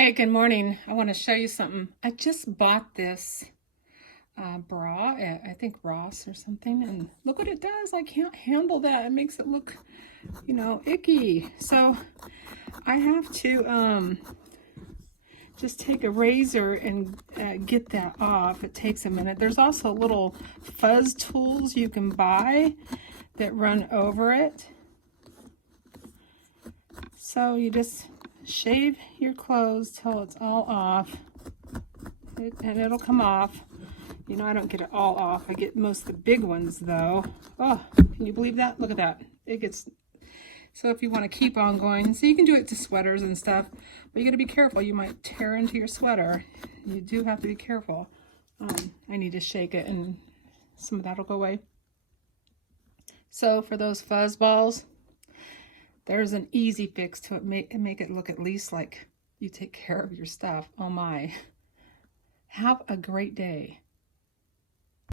Hey, good morning. I want to show you something. I just bought this bra at, I think, Ross or something, and look what it does. I can't handle that. It makes it look, icky. So I have to just take a razor and get that off. It takes a minute. There's also little fuzz tools you can buy that run over it. So you just shave your clothes till it's all off, and it'll come off. I don't get it all off. I get most of the big ones though. Oh, can you believe that? Look at that. It gets, so if you want to keep on going, so you can do it to sweaters and stuff, but you got to be careful. You might tear into your sweater. You do have to be careful. I need to shake it and some of that will go away. So for those fuzz balls, there's an easy fix to it. Make it look at least like you take care of your stuff. Oh my. Have a great day.